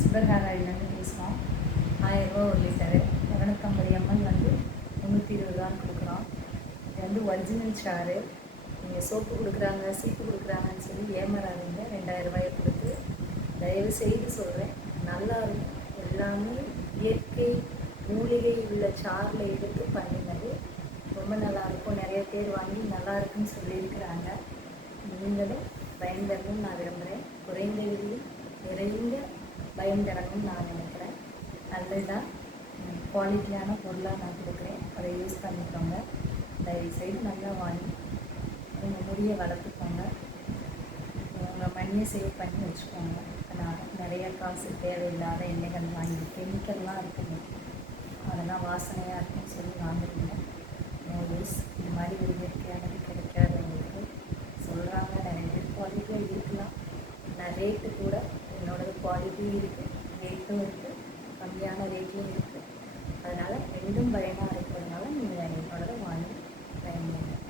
Silver hair ஆயிலேருந்து பேசுகிறோம். 1000 ரூபா ஒரு லிட்டரு, 250 ml வந்து 320 ரூபான்னு கொடுக்குறோம். இது வந்து ஒரிஜினல் சாறு. நீங்கள் சோப்பு கொடுக்குறாங்க, சீப்பு கொடுக்குறாங்கன்னு சொல்லி ஏமாறாதீங்க. 2000 ரூபாயை கொடுத்து தயவு செய்து சொல்கிறேன், நல்லாயிருக்கும். எல்லாமே இயற்கை மூலிகை உள்ள சாரில் எடுத்து பண்ணினது, ரொம்ப நல்லாயிருக்கும். நிறைய பேர் வாங்கி நல்லா இருக்குன்னு சொல்லியிருக்கிறாங்க. நீங்களும் பயன்பெறணும்னு நான் விரும்புகிறேன். குறைந்த விலையில் நிறைந்த பயன்பெறணும்னு நான் நினைக்கிறேன். அதுதான் குவாலிட்டியான பொருளாக நான் கொடுக்குறேன். அதை யூஸ் பண்ணிக்கோங்க. தயவுசெய்து நல்லா வாங்கி உங்கள் முடியை வளர்த்துக்கோங்க. உங்கள் மணியை சேவ் பண்ணி வச்சுக்கோங்க. நான் நிறைய காசு தேவையில்லாத எண்ணெய்கள் வாங்கி கெமிக்கல்லாம் இருக்குங்க, அதெல்லாம் வாசனையாக இருக்குன்னு சொல்லி வாங்குறீங்க. No use. இது மாதிரி ஒரு இயற்கையானது கிடைக்காதவங்களுக்கு சொல்கிறாங்க. நிறைய பேர் குவாலிட்டியாக இருக்கலாம். நான் ரேட்டு கூட என்னோடது குவாலிட்டியும் இருக்குது, ரேட்டும் இருக்குது, கம்மியான ரேட்லையும் இருக்குது. அதனால் ரெண்டும் பயமாக இருக்குது.